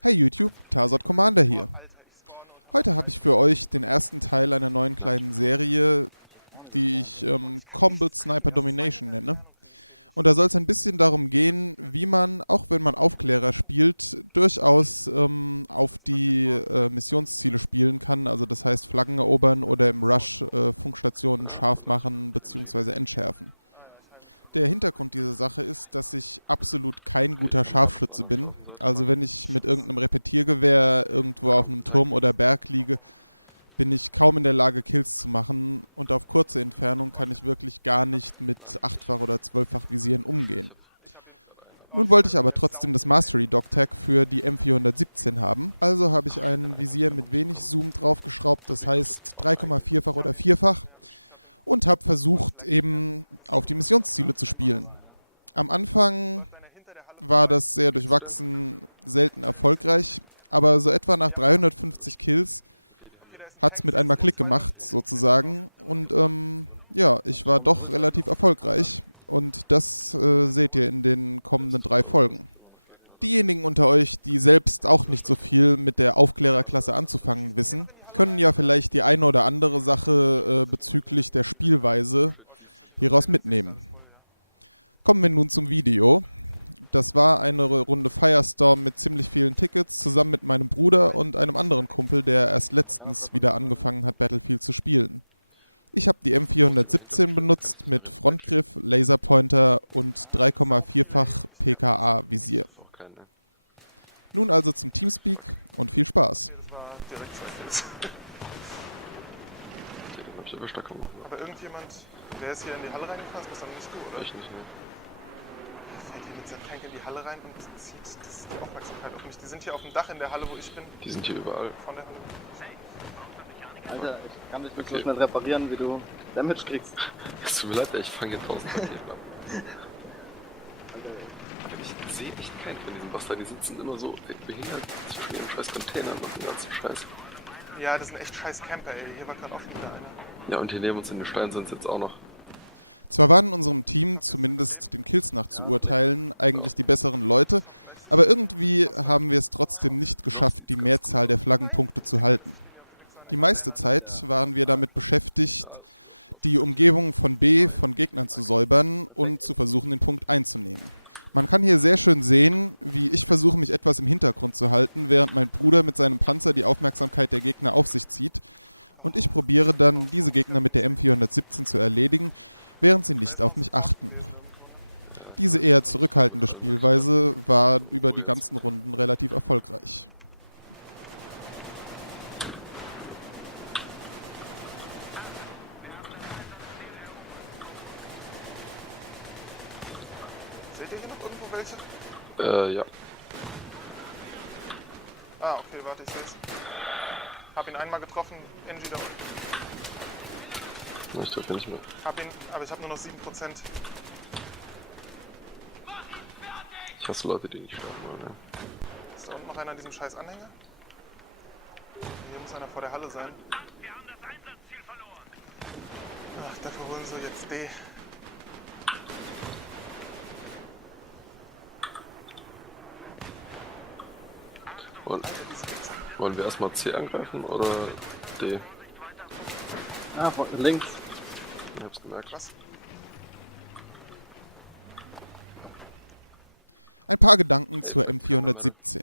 Hey YouTube, Tarsot Commander hier. Heute habe ich für euch den ersten Teil einer neuen kleinen Serie, die ich Combat Sniper Domination nenne. Und da soll es ein bisschen darum gehen, wie man, auch wenn man Aufklärer spielt, durchaus auf die Missionsziele spielen kann. Also das heißt Flaggen erobern oder im Rush Funkstationen scharf machen bzw. entschärfen. Der Hintergrund dieser Sache ist, dass ich absolut kein guter Scharfschütze bin. Also wenn ich mit irgendeinem Repetiergewehr irgendwo auf einem Turm oder Berg liege, bin ich kaum in der Lage, Kills zu machen. Und auf kurze Entfernung kann ich wirklich gar nicht mit 8-fach oder 12-fach Visieren umgehen. Nun wollte ich aber trotzdem das Mastery Dogtag für die M417 haben. Also habe ich ein Visier mit wenig Zoom draufgeschraubt, das heißt 3,4-fach oder 4-fach. Und habe versucht, eben auf die Missionsziele zu spielen. Am Anfang war das sehr durchwachsen, selten erfolgreich, aber so etwa nach 350 Kills hat es mit einmal Klick gemacht, sozusagen. Und ja, ich war doch relativ erfolgreich. Und das seht ihr in den kommenden 3 Folgen. Diejenigen unter euch, die selbst auch nicht so viel mit der Aufklärerklasse anzufangen wissen, können ja vielleicht die eine oder andere Sache bezüglich der Spielweise hieraus mitnehmen. Kommen wir nun zum Video. Das war eine Runde Firestorm mit ziemlich vielen Tickets, zusammen mit meinem Bruder und einem anderen Kumpel, der erst letztens wieder angefangen hat, Battlefield zu spielen. Ich habe die M417 benutzt mit Frontgriff, Laserpointer und 3,4-fach PKA-Visier. Nun also zum Teamspeak und viel Spaß. Aber irgendjemand, der ist hier in die Halle reingefahren, das bist dann nicht du, oder? Ich nicht, ne. Fällt hier mit seinem Tank in die Halle rein und zieht die Aufmerksamkeit auf mich. Die sind hier auf dem Dach in der Halle, wo ich bin. Die sind hier überall. Von der Alter, ich kann dich nicht so schnell reparieren, wie du Damage kriegst. Es tut mir leid, ich fange jetzt 1000 Raketen ab. Ich sehe echt keinen von diesen Bastarden, die sitzen immer so behindert zwischen ihren scheiß Containern und den ganzen Scheiß. Ja, das sind echt scheiß Camper, ey. Hier war gerade auch schon wieder einer. Ja, und hier neben uns in den Steinen sind es jetzt auch noch. Zwar waren in unserem Team, zumindest den Kills nach zu urteilen, eigentlich die besseren Leute, aber irgendwie haben wir es trotzdem nicht geschafft, die Mehrzahl der Flaggenpunkte zu halten. Die meiste Zeit waren wir damit beschäftigt, die Umgebung von B von Gegnern zu säubern und zu versuchen, den Punkt einzunehmen. Man kann hier sehr schön sehen, wie ich versuche, mich etwas im Hintergrund zu halten, während mein Bruder mit seinem Panzer die Aufmerksamkeit der Gegner auf sich zieht. Und ich probiere dann, diese Gegner mit der M417 zu erledigen, während sie nicht auf mich achten. Diese eher zurückhaltende Spielweise war über die ganzen Runden relativ erfolgreich. Seht ihr hier noch irgendwo welche? Ja. Ah, okay, warte, ich seh's. Hab ihn einmal getroffen, NG da unten. Ich treffe ihn nicht mehr. Hab ihn, aber ich hab nur noch 7%. Ich hasse Leute, die nicht sterben wollen, ne? Ist da unten noch einer in diesem scheiß Anhänger? Hier muss einer vor der Halle sein. Ach, dafür holen sie jetzt D. Wollen wir erstmal C angreifen oder D? Ah, links. Ich hab's gemerkt. Was? Ein paar Gedanken zur M417.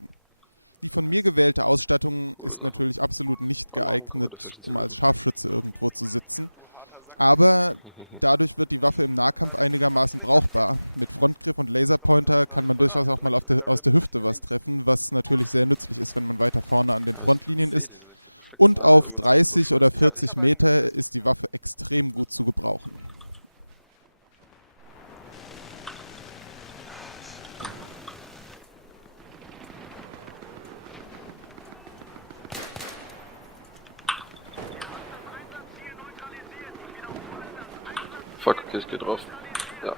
Die von mir gewählte Ausstattung ist natürlich absolut nicht geeignet, um als Scharfschütze irgendwo zu sitzen. Aber dadurch wird die Waffe im Nahkampf einigermaßen brauchbar. Mit Frontgriff und Laserpointer kann man durchaus auch mal aus der Hüfte was treffen, was natürlich sehr nützlich ist, wenn man weiter vorne an den Frontlinien ist. Und auf 30 oder 40 Meter ist die Waffe extrem gut zu gebrauchen. Fuck, okay, ich geh drauf. Ja.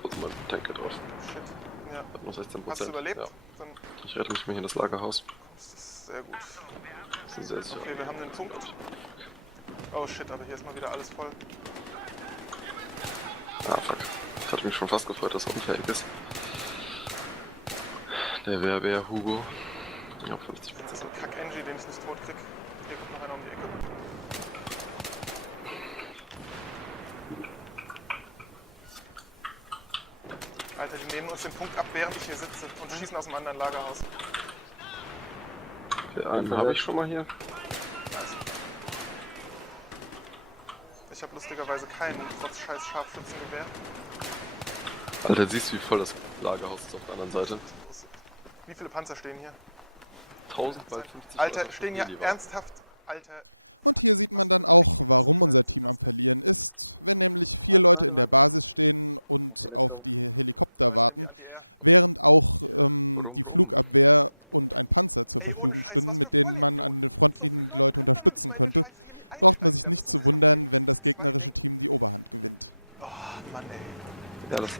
Trotzdem mein Tank geht drauf. Shit. Ja. Hat nur 16%. Hast du überlebt? Ja. Dann Ich rette mich mal hier in das Lagerhaus. das ist sehr gut. Das ist sehr sicher. Okay, wir haben den Punkt. Oh shit, aber hier ist mal wieder alles voll. Ah, fuck. Ich hatte mich schon fast gefreut, dass er unfähig ist. Der wäre Hugo. Ja, 50%. Das ist so ein Kack-Engie, den ich nicht tot krieg. Hier kommt noch einer um die Ecke. Alter, die nehmen uns den Punkt ab, während ich hier sitze und schießen aus dem anderen Lagerhaus. Den einen habe ich schon mal hier. Nice. Ich habe lustigerweise keinen trotz scheiß Scharfschützengewehr. Alter, siehst du, wie voll das Lagerhaus ist auf der anderen Seite? Wie viele Panzer stehen hier? 1000 bei 50. Alter, Leute stehen von hier Eliva. ernsthaft, Alter. Und hier sieht man dann auch, warum unser Team am Verlieren ist. Wenn nämlich 4 Leute in der Basis stehen und auf die Helikopter warten, während auch die Flugabwehr und ein Panzer zur Verfügung stünden, mit denen man an den Frontlinien die Leute unterstützen könnte, braucht man sich nicht zu wundern, wenn das gegnerische Team die Oberhand gewinnt. Oh Mann, ey. Ja, das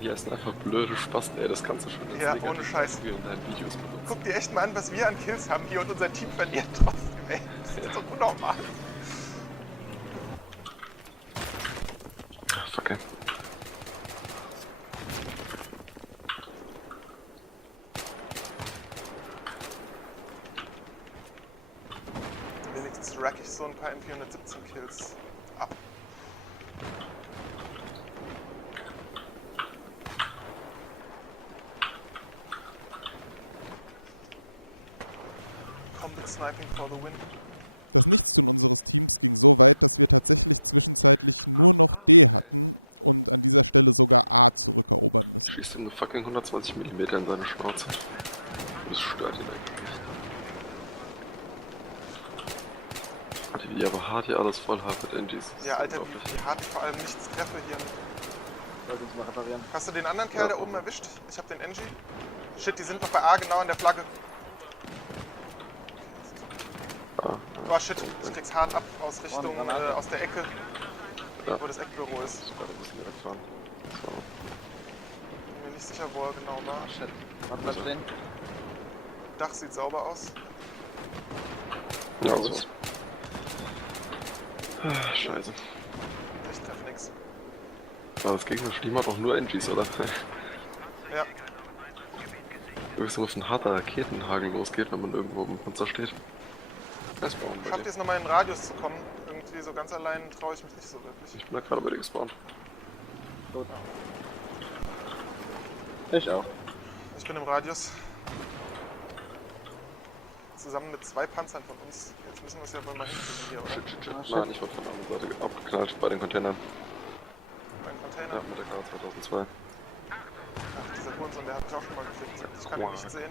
hier ist einfach blöde Spaß, ey, das kannst du schon als Ja, negatives ohne Scheiß. Beispiel in deinen Videos benutzen. Guck dir echt mal an, was wir an Kills haben hier und unser Team verliert trotzdem, ey. Das ist doch unnormal. Fuck, ey. Wenigstens rack ich so ein paar M417 Kills ab. Combat Sniping for the win. Das Nichtstun unseres Teams ging so weit, dass wir tatsächlich zwischenzeitlich nur noch D hatten und an dieser Stelle sogar A zurückerobern müssen. Schießt ihm eine fucking 120 mm in seine Schnauze. Das stört ihn eigentlich. Wie aber hart hier alles voll hat mit NGs. Ja, Alter, wie hart ich vor allem nichts treffe hier. Sollte uns mal reparieren. Hast du den anderen Kerl da oben erwischt? Ich hab den Engie. Shit, die sind noch bei A genau an der Flagge. Oh shit, ich krieg's hart ab aus Richtung, aus der Ecke, Ja. wo das Eckbüro ist. Ich werde ein bisschen direkt fahren. So. Bin mir nicht sicher, wo er genau war. Shit. Was wir stehen? Dach sieht sauber aus. Ja, so. Scheiße. Ich treffe nix. Aber das gegnerische Team hat auch nur NGs, oder? Ja, Du weißt, was ein harter Raketenhagel losgeht, wenn man irgendwo im Panzer steht. Das war bei schafft ihr dir. es nochmal in den Radius zu kommen? Irgendwie so ganz allein traue ich mich nicht so wirklich. Ich bin da gerade bei dir gespawnt. Gut. Ich auch. Ich bin im Radius. Zusammen mit 2 Panzern von uns. Jetzt müssen wir es ja wohl mal hinkriegen hier, oder? Shit. Ah, shit. Nein, ich war von der anderen Seite abgeknallt bei den Containern. Beim Ja, Container. mit der K 2002. Ach, dieser Hurensohn, der hat mich auch schon mal gekillt. Ich kann ihn nicht sehen.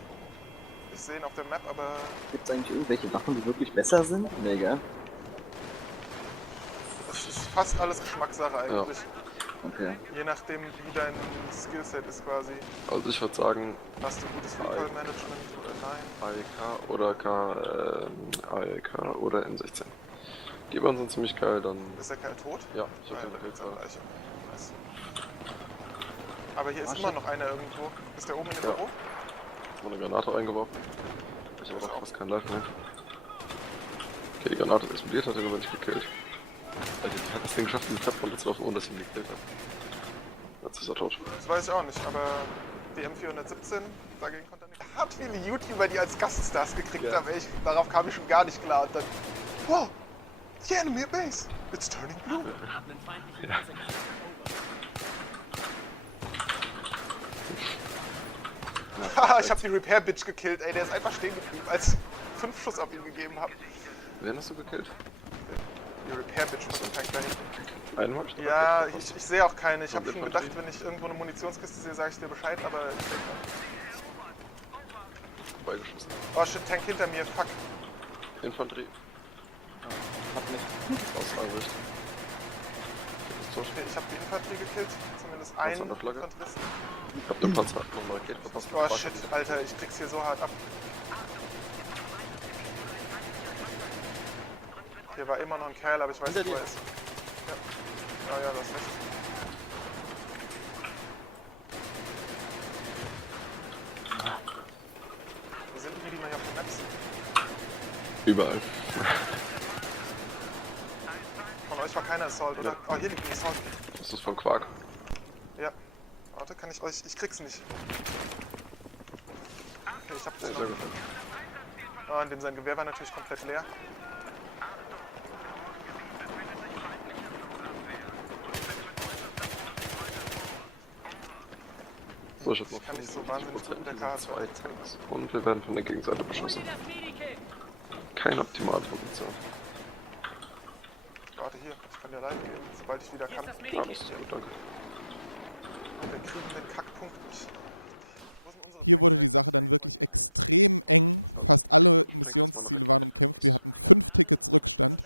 Ich sehe ihn auf der Map, aber Gibt es eigentlich irgendwelche Waffen, die wirklich besser sind? Nee, gell? das ist fast alles Geschmackssache eigentlich. Okay. Je nachdem, wie dein Skillset ist quasi. Also ich würde sagen, Hast du gutes Recoil-Management oder nein? AEK oder AEK oder M16. Die waren sind ziemlich geil, dann. Ist der Kerl tot? Ja, ich hab Ja, den da gibt's Pilz. eine Leiche. Nice. Aber hier ist Ah, immer shit. noch einer irgendwo. Ist der oben in dem Ja. Büro? Ich habe eine Granate reingeworfen. Ich habe auch fast kein Life mehr. Okay, die Granate explodiert, hat ihn aber nicht gekillt. Also die hat das Ding geschafft, in die Treppe runterzulaufen, ohne dass sie ihn gekillt hat. Jetzt ist er tot. Das weiß ich auch nicht, aber die M417, dagegen konnte er nicht. Er hat viele YouTuber, die als Gaststars gekriegt Ja. haben, ey. Darauf kam ich schon gar nicht klar. Und dann, wow, the enemy base, it's turning blue. Ja. Haha, ich hab die Repair-Bitch gekillt, ey. Der ist einfach stehen geblieben, als ich 5 Schuss auf ihn gegeben habe. Wen hast du gekillt? Die Repair-Bitch muss ich gleich da hinten. Einen hab ich noch Ja, gekillt. ich sehe auch keine. Ich habe Und schon Infanterie? gedacht, wenn ich irgendwo eine Munitionskiste sehe, sage ich dir Bescheid, aber... Vorbeigeschossen. Oh shit, Tank hinter mir, fuck. Infanterie. Hat nicht. Aus Ansicht. Tot. Okay, ich habe die Infanterie gekillt, zumindest Panzer einen an der Flagge? Infanteristen. Ich hab den Panzer noch eine Rakete verpasst. Oh shit, Alter, ich krieg's hier so hart ab. Hier war immer noch ein Kerl, aber ich weiß Hinter nicht, wo dir. er ist. Ja, ja, das ist recht. Wir sind irgendwie mal hier auf den Maps. Überall. Von euch war keiner Assault, oder? Ja. Oh, hier liegt ein Assault. Das ist von Quark. Ja, Warte, kann ich euch... Ich krieg's nicht. Okay, ich hab das Ja, noch. sehr gut. Ah, in dem sein Gewehr war natürlich komplett leer. So, ich hab noch Kann nicht so wahnsinnig gut mit der Karte. 2 Tanks. Und wir werden von der Gegenseite beschossen. Keine optimale Position. Warte hier, ich kann dir live gehen, sobald ich wieder kann. Ja, das ist gut, danke. Wir kriegen den Kackpunkt nicht. Wo sind unsere... Hier wurde die Sache dann wirklich extrem eng. Fast alle Missionsziele waren umkämpft. Wir hatten 5 Tickets Rückstand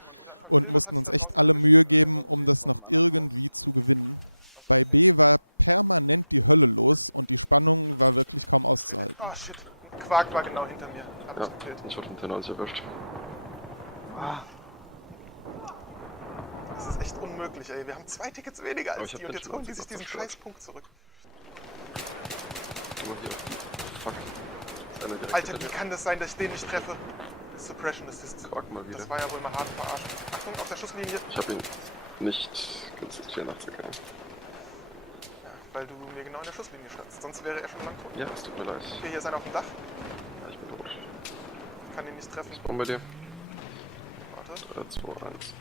und mussten uns echt alle Mühe geben, um das noch irgendwie zu gewinnen. Bei B war permanent die Hölle los und die Spannung war wirklich kaum auszuhalten. Ah, shit. Ein Quark war genau hinter mir. Hab Ja, ich gekillt. ich wurde von T90 erwischt. Das ist echt unmöglich, ey. Wir haben 2 Tickets weniger Aber als ich hab die und jetzt den holen die schon sich diesen zerstört. Scheißpunkt zurück. Guck mal hier auf die... Fuck. Ist einer direkt Alter, hinter wie dir. kann das sein, dass ich den nicht treffe? Suppression Assist. Quark mal wieder. Das war ja wohl mal hart verarscht. Achtung, auf der Schusslinie. Ich hab ihn nicht gezählt nach circa. Ja, weil du mir genau in der Schusslinie standst. Sonst wäre er schon lang tot. Ja, es tut mir leid. Okay, hier ist einer auf dem Dach. Ja, ich bin tot. Ich kann ihn nicht treffen. Spawn bei dir. Warte. 3, 2, 1.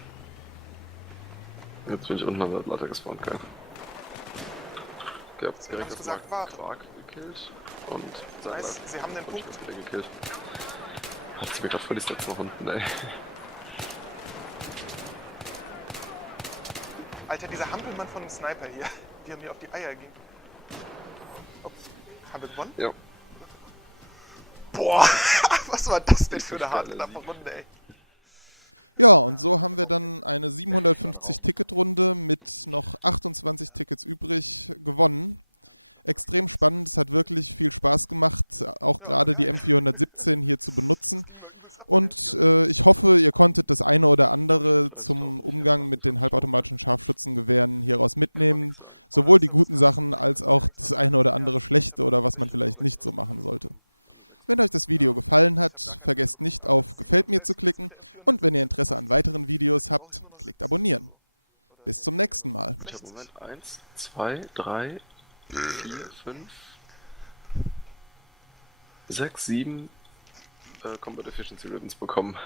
Jetzt bin ich unten an der Latte gespawnt, geil. Okay, hab Sie direkt haben's erstmal gesagt, warte. Quark gekillt und sein Nice, Leib sie haben den hab ich Punkt. auch wieder gekillt. Hat sie mir grad voll die Stats nach unten, ey. Alter, dieser Hampelmann von dem Sniper hier, wie er mir auf die Eier ging. Oh, haben wir gewonnen? Ja. Boah, was war das denn für eine Geile harte Sieg. knappe Runde, ey. Ja, und so haben wir dann eine 750-Ticket-Runde mit noch 28 Tickets übrig gewonnen. Extrem spannend, es hat wirklich viel Spaß gemacht, auch gerade die M417 hier zu benutzen. Und ich hoffe, ihr konntet das eine oder andere zum Umgang mit den halbautomatischen Scharfschützengewehren hieraus mitnehmen. Sowohl die guten Sachen als auch das eine oder andere schlechte oder was man vielleicht nicht so machen sollte. Wenn euch das Video gefallen hat, vergesst nicht auf Gefällt mir zu klicken und wenn ihr Interesse an weiteren Videos habt, klickt abonnieren. Bis zum nächsten Mal. Ich hab im Moment 1, 2, 3, 4, 5, 6, 7 Combat Efficiency Ribbons bekommen.